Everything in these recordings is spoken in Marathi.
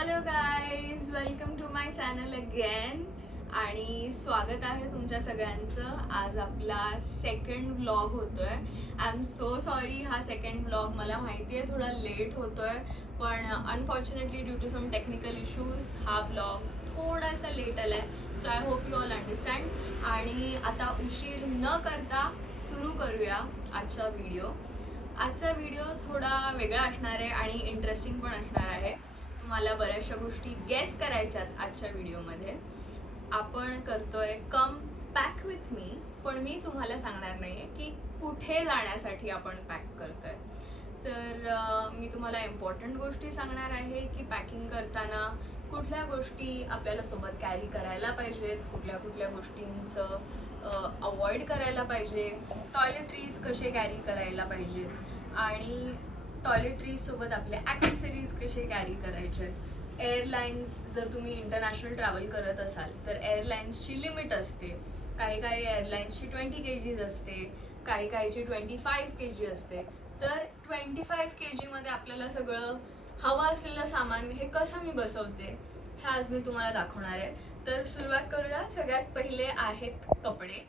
Hello guys, welcome to my channel again आणि स्वागत आहे तुमच्या सगळ्यांचं. आज आपला सेकंड व्लॉग होतोय. आय एम सो सॉरी, हा सेकंड व्लॉग मला माहिती आहे थोडा लेट होतोय, पण unfortunately due to some technical issues हा व्लॉग थोडासा लेट आलाय. So I hope you all understand. आणि आता उशीर न करता सुरू करूया आजचा व्हिडिओ. आजचा व्हिडिओ थोडा वेगळा असणार आहे आणि इंटरेस्टिंग पण असणार आहे. तुम्हाला बऱ्याचशा गोष्टी गेस करायच्यात आजच्या व्हिडिओमध्ये. आपण करतोय कम पॅक विथ मी, पण मी तुम्हाला सांगणार नाहीये की कुठे जाण्यासाठी आपण पॅक करतोय. तर मी तुम्हाला इम्पॉर्टंट गोष्टी सांगणार आहे की पॅकिंग करताना कुठल्या गोष्टी आपल्याला सोबत कॅरी करायला पाहिजेत, कुठल्या कुठल्या गोष्टींचं अवॉइड करायला पाहिजे, टॉयलेटरीज कसे कॅरी करायला पाहिजेत आणि टॉयलेटरीज सोबत आपले ॲक्सेसरीज कसे कॅरी करायचे. एअरलाईन्स, जर तुम्ही इंटरनॅशनल ट्रॅव्हल करत असाल तर एअरलाईन्सची लिमिट असते. काही काही एअरलाईन्सची 20 kgs असते, काही काहीची 25 kg असते. तर 25 kgमध्ये आपल्याला सगळं हवं असलेलं सामान हे कसं मी बसवते हे आज मी तुम्हाला दाखवणार आहे. तर सुरुवात करूया. सगळ्यात पहिले आहेत कपडे.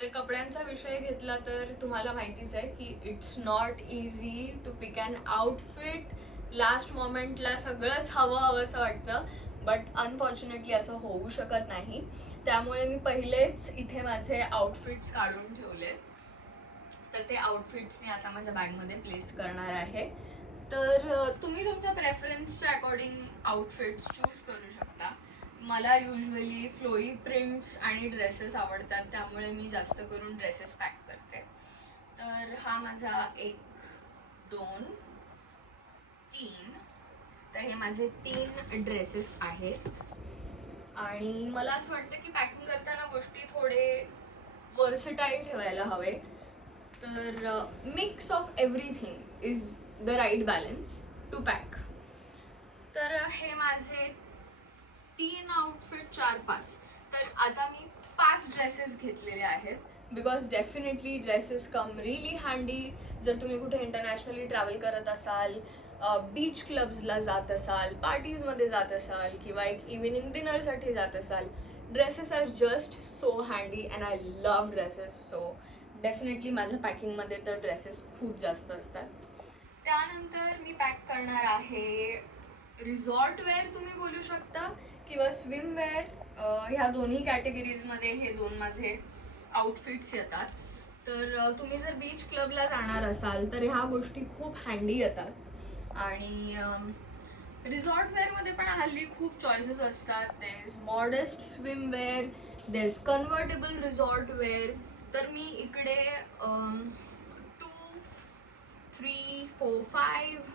तर कपड्यांचा विषय घेतला तर तुम्हाला माहितीच आहे की it's not easy to pick an outfit. Last मोमेंटला सगळंच हवं असं वाटतं, बट अनफॉर्च्युनेटली असं होऊ शकत नाही. त्यामुळे मी पहिलेच इथे माझे आउटफिट्स काढून ठेवले. तर ते आउटफिट्स मी आता माझ्या बॅगमध्ये प्लेस करणार आहे. तर तुम्ही तुमच्या प्रेफरन्सच्या अकॉर्डिंग आउटफिट्स चूज करू शकता. मला युजली फ्लोई प्रिंट्स आणि ड्रेसेस आवडतात, त्यामुळे मी जास्त करून ड्रेसेस पॅक करते. तर हा माझा 1, 2, 3. तर हे माझे 3 ड्रेसेस आहेत. आणि मला असं वाटतं की पॅकिंग करताना गोष्टी थोडे वर्सटाईल ठेवायला हवे. तर mix of everything is the right balance to pack. तर हे माझे 3 आउटफिट, 4-5. तर आता मी 5 ड्रेसेस घेतलेले आहेत. बिकॉज डेफिनेटली ड्रेसेस कम रिली हँडी. जर तुम्ही कुठे इंटरनॅशनली ट्रॅव्हल करत असाल, बीच क्लब्सला जात असाल, पार्टीजमध्ये जात असाल किंवा एक इव्हिनिंग डिनरसाठी जात असाल, dresses are just so handy and I love dresses. So definitely माझ्या पॅकिंगमध्ये तर ड्रेसेस खूप जास्त असतात. त्यानंतर मी पॅक करणार आहे रिसॉर्ट वेअर तुम्ही बोलू शकता किंवा स्विमवेअर. ह्या दोन्ही कॅटेगरीजमध्ये हे 2 माझे आउटफिट्स येतात. तर तुम्ही जर बीच क्लबला जाणार असाल तर ह्या गोष्टी खूप हँडी येतात. आणि रिसॉर्ट वेअरमध्ये पण हल्ली खूप चॉईसेस असतात. There is modest swimwear, there is convertible resort wear. तर मी इकडे 2, 3, 4, 5,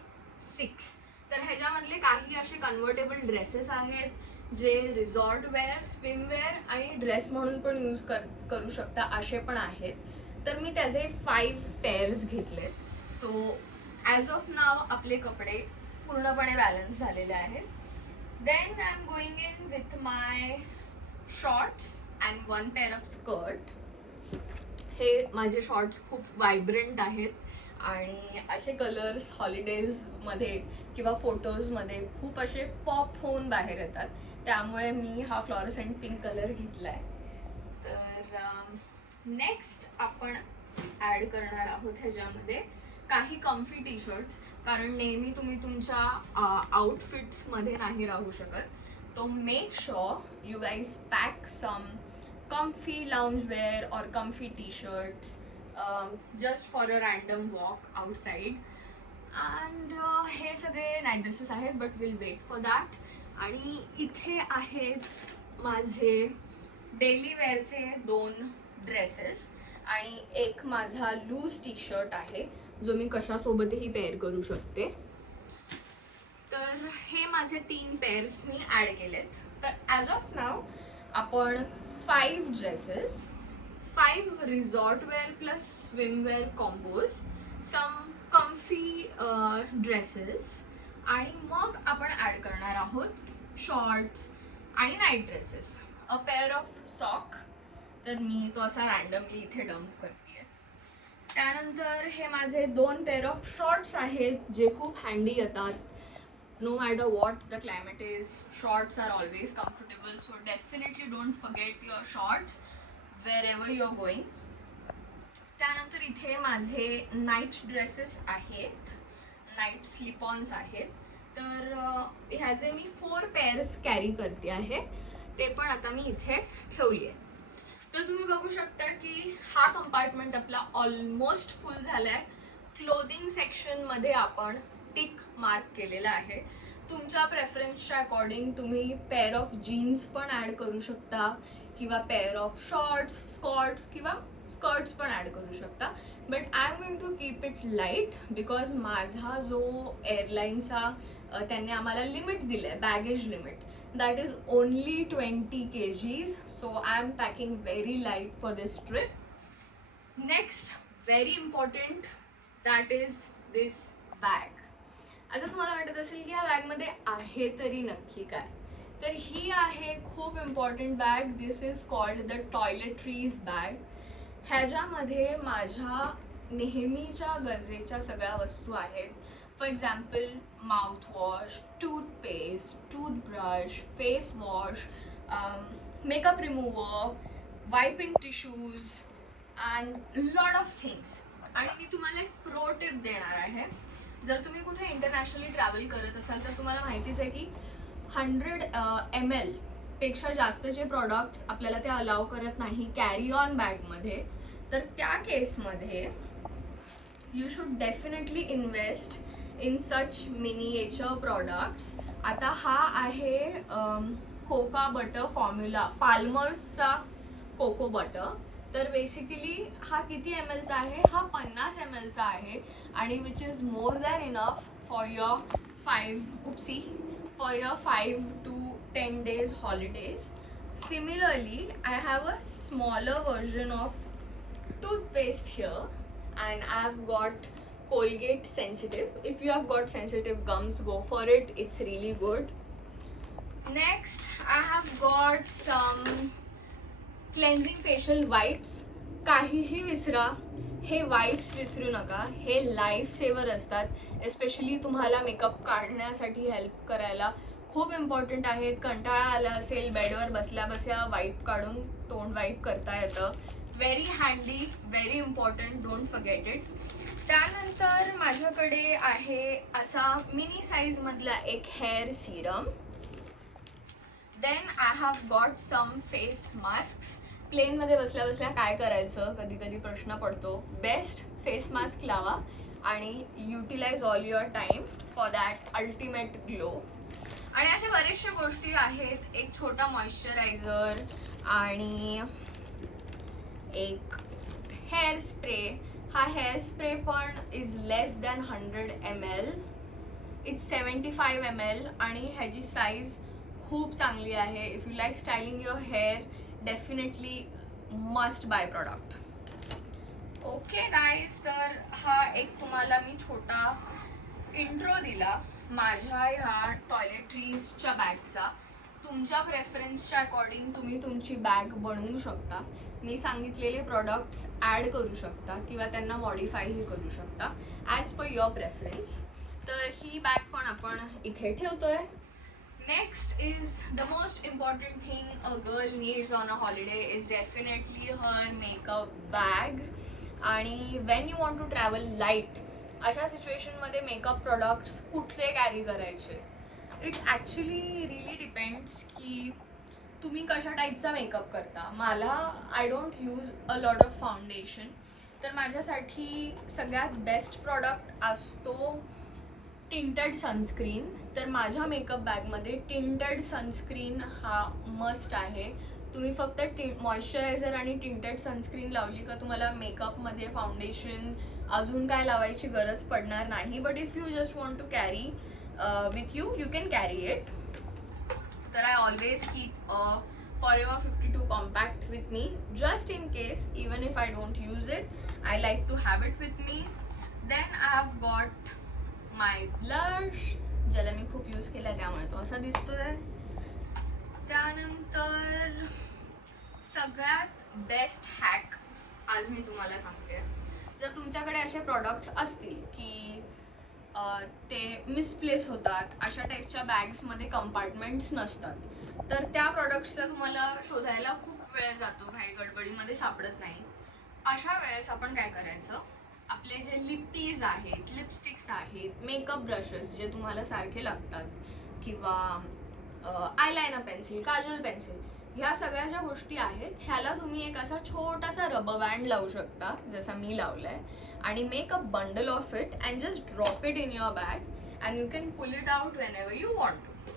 6. तर ह्याच्यामधले काही असे कन्व्हर्टेबल ड्रेसेस आहेत जे रिसॉर्ट वेअर, स्विमवेअर आणि ड्रेस म्हणून पण यूज करू शकता असे पण आहेत. तर मी त्याचे 5 पेअर्स घेतलेत. सो ॲज ऑफ नाव आपले कपडे पूर्णपणे बॅलन्स झालेले आहेत. Then I am going in with my shorts and 1 pair of skirt. हे माझे शॉर्ट्स खूप व्हायब्रंट आहेत आणि असे कलर्स हॉलिडेजमध्ये किंवा फोटोजमध्ये खूप असे पॉप होऊन बाहेर येतात. त्यामुळे मी हा फ्लॉरसेंट पिंक कलर घेतला आहे. तर नेक्स्ट आपण ॲड करणार आहोत ह्याच्यामध्ये काही कम्फी टी शर्ट्स. कारण नेहमी तुम्ही तुमच्या आउटफिट्समध्ये नाही राहू शकत. तो make sure you guys pack some comfy loungewear or comfy t-shirts just for a random walk outside. And हे सगळे नाईट ड्रेसेस आहेत, but will wait for that. आणि इथे आहेत माझे डेली वेअरचे 2 ड्रेसेस आणि एक माझा लूज टी शर्ट आहे जो मी कशासोबतही पेअर करू शकते. तर हे माझे 3 पेअर्स मी ॲड केलेत. तर ॲज ऑफ नाव आपण 5 dresses, 5 resort wear plus swimwear combos, some comfy dresses आणि मग आपण ॲड करणार आहोत शॉर्ट्स आणि night dresses, a pair of sock. तर मी तो असा रँडमली इथे डम्प करते. त्यानंतर हे माझे 2 पेअर ऑफ शॉर्ट्स आहेत जे खूप हँडी येतात. no matter what the climate is, shorts are always comfortable, so definitely don't forget your shorts wherever you're going. त्यानंतर इथे माझे नाईट ड्रेसेस आहेत, नाईट स्लिप ऑन्स आहेत. तर ह्याचे मी 4 पेअर्स कॅरी करते आहे, ते पण आता मी इथे ठेवली आहे. तर तुम्ही बघू शकता की हा कंपार्टमेंट आपला ऑलमोस्ट फुल झालाय. क्लोदिंग सेक्शन मध्ये आपण टिक मार्क केलेला आहे. तुमच्या प्रेफरन्सच्या अकॉर्डिंग तुम्ही पेअर ऑफ जीन्स पण ॲड करू शकता, किंवा पेअर ऑफ शॉर्ट्स, स्कॉर्ट्स किंवा स्कर्ट्स पण ॲड करू शकता. But I am going to keep it light because माझा जो एअरलाईनचा त्यांनी आम्हाला लिमिट दिलं आहे, baggage limit, that is only 20 kgs, so I am packing very light for this trip. Next, very important, that is this bag. आता तुम्हाला वाटत असेल की या बॅग मध्ये आहे तरी नक्की काय, तर ही आहे खूप important bag. This is called the toiletries bag. ह्याच्यामध्ये माझ्या नेहमीच्या गरजेच्या सगळ्या वस्तू आहेत. For example mouthwash, toothpaste, toothbrush, face wash, makeup remover, wiping tissues and lot of things. आणि मी तुम्हाला एक प्रो टिप देणार आहे. जर तुम्ही कुठे इंटरनॅशनली ट्रॅव्हल करत असाल तर तुम्हाला माहितीच आहे की 100 ml पेक्षा जास्तचे प्रॉडक्ट्स आपल्याला ते अलाउ करत नाही कॅरी ऑन बॅगमध्ये. तर त्या केसमध्ये you should definitely invest in such miniature products. आता हा आहे कोका बटर फॉर्म्युला, पाल्मर्सचा कोको बटर. तर बेसिकली हा किती ml चा आहे, हा 50 ml चा आहे, आणि which is more than enough for your 5 to 10 days holidays. Similarly, I have a smaller version of toothpaste here, and I've got Colgate Sensitive. If you have got sensitive gums, go for it, it's really good. Next, I have got some cleansing facial wipes. काहीही विसरा, हे वाइप्स विसरू नका, हे लाईफ सेवर असतात. एस्पेशली तुम्हाला मेकअप काढण्यासाठी हेल्प करायला खूप इम्पॉर्टंट आहेत. कंटाळा आला असेल, बेडवर बसल्या बसल्या वाईप काढून तोंड वाईप करता येतं. Very handy, very important, don't forget it. त्यानंतर माझ्याकडे आहे असा मिनी साईजमधला एक hair serum. Then I have got some face mask. प्लेनमध्ये बसल्या बसल्या काय करायचं, कधी कधी प्रश्न पडतो. बेस्ट फेस मास्क लावा आणि utilise all your time for that ultimate glow. आणि अशा बरेचशा गोष्टी आहेत. एक छोटा मॉइश्चरायझर आणि एक हेअर स्प्रे. हा हेअर स्प्रे पण is less than 100 ml. It's 75 ml आणि ह्याची साईज खूप चांगली आहे. If you like styling your hair, definitely must buy product. Okay guys, तर हा एक तुम्हाला मी छोटा इंट्रो दिला माझ्या ह्या टॉयलेट्रीजच्या बॅगचा. तुमच्या प्रेफरन्सच्या अकॉर्डिंग तुम्ही तुमची बॅग बनवू शकता. मी सांगितलेले प्रॉडक्ट्स ॲड करू शकता किंवा त्यांना मॉडिफायही करू शकता ॲज पर युअर प्रेफरन्स. तर ही बॅग पण आपण इथे ठेवतोय. Next is the most important thing a girl needs on a holiday is definitely her makeup bag. आणि when you want to travel light, अशा सिच्युएशनमध्ये मेकअप प्रॉडक्ट्स कुठले कॅरी करायचे, इट ॲक्च्युली रिली डिपेंड्स की तुम्ही कशा टाईपचा मेकअप करता. मला I don't use a lot of foundation, तर माझ्यासाठी सगळ्यात बेस्ट प्रॉडक्ट असतो टिंटेड सनस्क्रीन. तर माझ्या मेकअप बॅगमध्ये टिंटेड सनस्क्रीन हा मस्ट आहे. तुम्ही फक्त मॉइश्चरायझर आणि टिंटेड सनस्क्रीन लावली का तुम्हाला मेकअपमध्ये फाउंडेशन अजून काय लावायची गरज पडणार नाही. But if you just want to carry with you, you can carry it. तर I always keep Forever 52 compact with me just in case, even if I don't use it, I like to have it with me. Then I have got my blush, ज्याला मी खूप यूज केला त्यामुळे तो असा दिसतोय. त्यानंतर सगळ्यात बेस्ट हॅक आज मी तुम्हाला सांगते. जर तुमच्याकडे असे प्रॉडक्ट्स असतील की ते मिसप्लेस होतात. अशा टाईपच्या बॅग्समध्ये कंपार्टमेंट्स नसतात, तर त्या प्रॉडक्ट्सला तुम्हाला शोधायला खूप वेळ जातो, काही गडबडीमध्ये सापडत नाही. अशा वेळेस आपण काय करायचं, आपले जे लिपीज आहेत, लिपस्टिक्स आहेत, मेकअप ब्रशेस जे तुम्हाला सारखे लागतात, किंवा आयलायनर पेन्सिल, काजल पेन्सिल, ह्या सगळ्या ज्या गोष्टी आहेत, ह्याला तुम्ही एक असा छोटासा रबर बँड लावू शकता, जसा मी लावलाय, आणि make a bundle of it and just drop it in your bag and you can pull it out whenever you want to.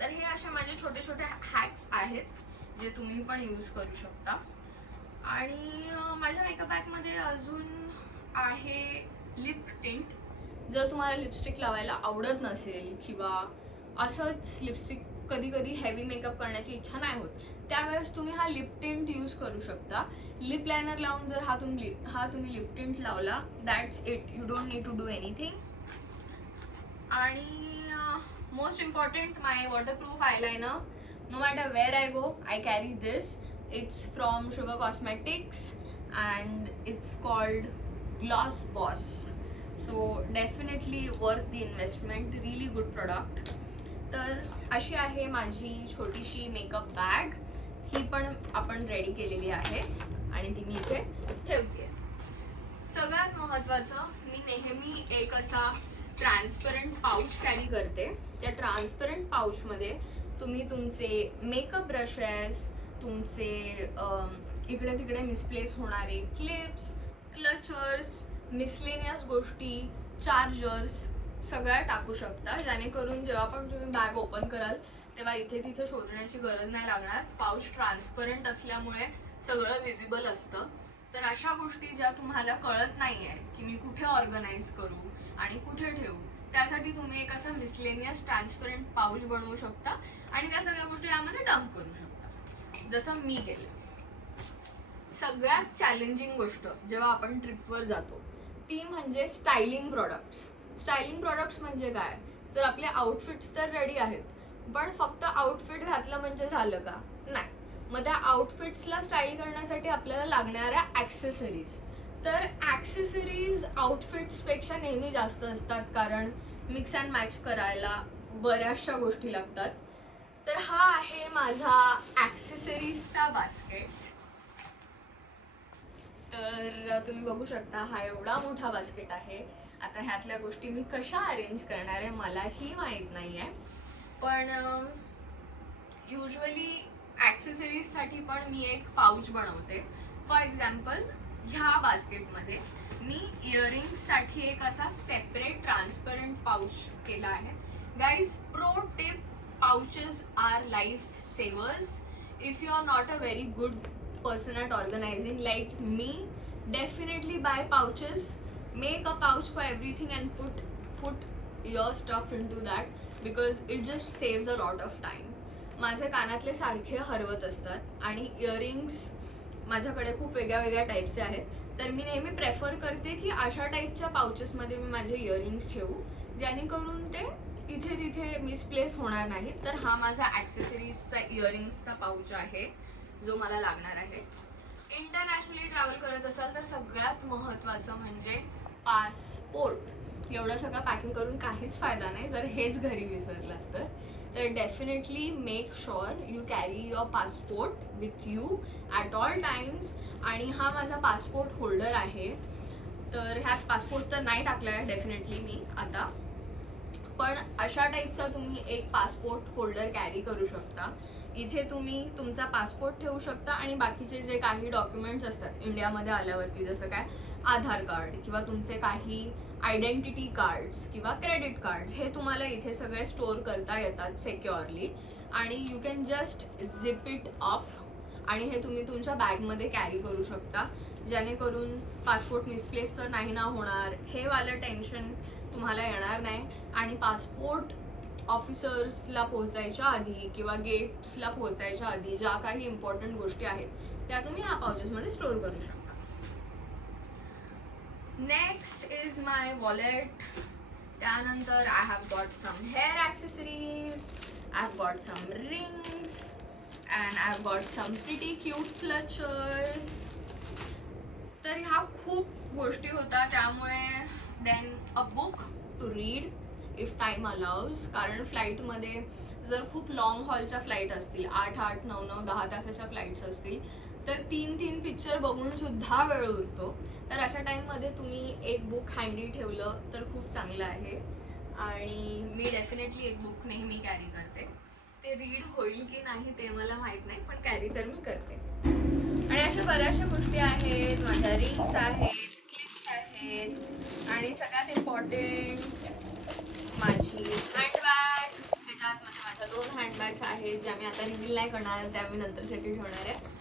तर हे असे माझे छोटे छोटे हॅक्स आहेत जे तुम्ही पण यूज करू शकता. आणि माझ्या मेकअप बॅगमध्ये अजून आहे लिप टिंट. जर तुम्हाला लिपस्टिक लावायला आवडत नसेल, किंवा असंच लिपस्टिक कधी कधी हेवी मेकअप करण्याची इच्छा नाही होत, त्यावेळेस तुम्ही हा लिप टिंट यूज करू शकता. लिप लायनर लावून जर हा तुम्ही लिप टिंट लावला, that's it, you don't need to do anything. आणि most important, my waterproof eyeliner. No matter where I go, I carry this. It's from Sugar Cosmetics and it's called Gloss Boss. So definitely worth the investment, really good product. तर अशी आहे माझी छोटीशी मेकअप बॅग. ही पण आपण रेडी केलेली आहे आणि ती मी इथे ठेवते. सगळ्यात महत्त्वाचं, मी नेहमी एक असा ट्रान्सपरंट पाऊच कॅरी करते. त्या ट्रान्सपरंट पाऊचमध्ये तुम्ही तुमचे मेकअप ब्रशेस, तुमचे इकडे तिकडे मिसप्लेस होणारे क्लिप्स, क्लचर्स, मिसलेनियस गोष्टी, चार्जर्स सगळ्या टाकू शकता, जेणेकरून जेव्हा पण तुम्ही बॅग ओपन कराल तेव्हा इथे तिथे शोधण्याची गरज नाही लागणार. पाऊच ट्रान्सपरंट असल्यामुळे सगळं विजिबल असतं. तर अशा गोष्टी ज्या तुम्हाला कळत नाही आहे की मी कुठे ऑर्गनाईज करू आणि कुठे ठेवू, त्यासाठी तुम्ही एक असा मिसलेनियस ट्रान्सपरंट पाऊच बनवू शकता आणि त्या सगळ्या गोष्टी यामध्ये डम्प करू शकता, जसं मी केलं. सगळ्यात चॅलेंजिंग गोष्ट जेव्हा आपण ट्रिपवर जातो ती म्हणजे स्टायलिंग प्रॉडक्ट्स. स्टायलिंग प्रॉडक्ट्स म्हणजे काय, तर आपले आउटफिट्स तर रेडी आहेत, पण फक्त आउटफिट घातलं म्हणजे झालं का, नाही. मग त्या आउटफिट्सला स्टाईल करण्यासाठी आपल्याला लागणाऱ्या ॲक्सेसरीज, तर ॲक्सेसरीज आउटफिट्सपेक्षा नेहमी जास्त असतात, कारण मिक्स अँड मॅच करायला बऱ्याचशा गोष्टी लागतात. तर हा आहे माझा ॲक्सेसरीजचा बास्केट. तर तुम्ही बघू शकता, हा एवढा मोठा बास्केट आहे. आता ह्यातल्या गोष्टी मी कशा अरेंज करणार आहे मलाही माहीत नाही आहे, पण युजली ॲक्सेसरीजसाठी पण मी एक पाऊच बनवते. फॉर एक्झाम्पल, ह्या बास्केटमध्ये मी इयरिंग्ससाठी एक असा सेपरेट ट्रान्सपरंट पाऊच केला आहे. Guys, pro tip, pouches are life savers. If you are not a very good person at organizing like me, definitely buy pouches. Make a pouch for everything and put your stuff into that, because it just saves a lot of time. माझे कानातले सारखे हरवत असतात आणि इयरिंग्स माझ्याकडे खूप वेगळ्या वेगळ्या टाईपचे आहेत, तर मी नेहमी प्रेफर करते की अशा टाईपच्या पाउचेसमध्ये मी माझे इयरिंग्स ठेवू, जेणेकरून ते इथे तिथे मिसप्लेस होणार नाही. तर हा माझा ॲक्सेसरीजचा इयरिंग्सचा पाऊच आहे जो मला लागणार आहे. इंटरनॅशनली ट्रॅव्हल करत असाल तर सगळ्यात महत्त्वाचं म्हणजे पासपोर्ट. एवढं सगळं पॅकिंग करून काहीच फायदा नाही जर हेच घरी विसरलात तर. Definitely make sure you carry your passport with you at all times. आणि हा माझा पासपोर्ट होल्डर आहे, तर ह्यात पासपोर्ट तर नाही टाकला आहे डेफिनेटली मी आता, पण अशा टाईपचा तुम्ही एक पासपोर्ट होल्डर कॅरी करू शकता. इथे तुम्ही तुमचा पासपोर्ट ठेवू शकता आणि बाकीचे जे काही डॉक्युमेंट्स असतात इंडियामध्ये आल्यावरती, जसं काय आधार कार्ड किंवा तुमचे काही आयडेंटिटी कार्ड्स किंवा क्रेडिट कार्ड्स, हे तुम्हाला इथे सगळे स्टोअर करता येतात सिक्युअरली. आणि you can just zip it up आणि हे तुम्ही तुमच्या बॅगमध्ये कॅरी करू शकता, जेणेकरून पासपोर्ट मिसप्लेस तर नाही ना होणार, हे वालं टेन्शन तुम्हाला येणार नाही. आणि पासपोर्ट ऑफिसर्सला पोहोचायच्या आधी किंवा गेट्सला पोहोचायच्या आधी ज्या काही इम्पॉर्टंट गोष्टी आहेत त्या तुम्ही ह्या पाउचेसमध्ये स्टोअर करू शकता. Next is my wallet. त्यानंतर I have got some hair accessories, I have got some rings and I have got some pretty cute clutchers. तर ह्या खूप गोष्टी होत्या, त्यामुळे then a book to read if time allows, कारण फ्लाईटमध्ये जर खूप लॉंग हॉलच्या फ्लाईट असतील, 8-8, 9-9, 10 तासाच्या फ्लाईट्स असतील, तर 3-3 पिक्चर बघून सुद्धा वेळ उरतो. तर अशा टाईममध्ये तुम्ही एक बुक हँडी ठेवलं तर खूप चांगलं आहे. आणि मी डेफिनेटली एक बुक नेहमी कॅरी करते. ते रीड होईल की नाही ते मला माहीत नाही, पण कॅरी तर मी करते. आणि अशा बऱ्याचशा गोष्टी आहेत, माझ्या रिंग्स आहेत, क्लिप्स आहेत, आणि सगळ्यात इम्पॉर्टंट माझी हँडबॅग. त्याच्यात माझ्या 2 हँडबॅग्स आहेत ज्या मी आता रिव्हील नाही करणार, त्या मी नंतरसाठी ठेवणार आहे.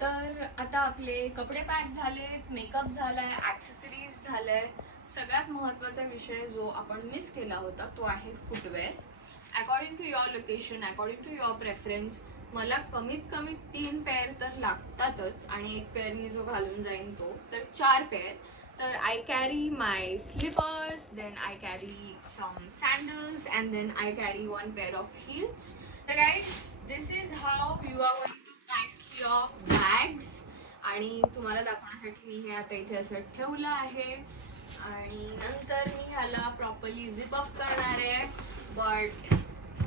तर आता आपले कपडे पॅक झालेत, मेकअप झालाय, ॲक्सेसरीज झालंय. सगळ्यात महत्त्वाचा विषय जो आपण मिस केला होता तो आहे footwear. According to your location, according to your preference, मला कमीत कमी 3 पेअर तर लागतातच, आणि एक पेअर मी जो घालून जाईन तो, तर 4 पेअर. तर I carry my slippers, then I carry some sandals, and then I carry 1 pair of heels. तर guys, this is how you are going to pack your bags. आणि तुम्हाला दाखवण्यासाठी मी हे आता इथे असं ठेवलं आहे, आणि नंतर मी ह्याला प्रॉपरली झिप अप करणार आहे. But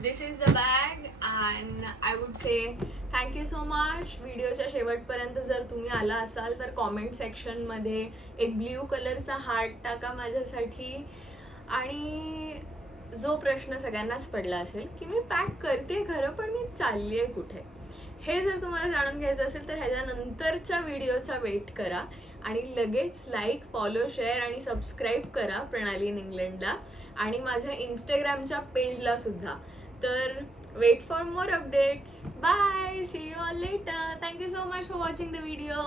this is the bag, and I would say thank you so much. व्हिडिओच्या शेवटपर्यंत जर तुम्ही आला असाल तर कॉमेंट सेक्शनमध्ये एक ब्ल्यू कलरचा हार्ट टाका माझ्यासाठी. आणि जो प्रश्न सगळ्यांनाच पडला असेल की मी पॅक करते खरं, पण मी चालली आहे कुठे, हे जर तुम्हाला जाणून घ्यायचं असेल तर ह्याच्यानंतरच्या व्हिडिओचा वेट करा, आणि लगेच लाईक, फॉलो, शेअर आणि सबस्क्राईब करा प्रणाली इन इंग्लंडला, आणि माझ्या इंस्टाग्रामच्या पेजला सुद्धा. तर wait for more updates. Bye, see you all later. Thank you so much for watching the video.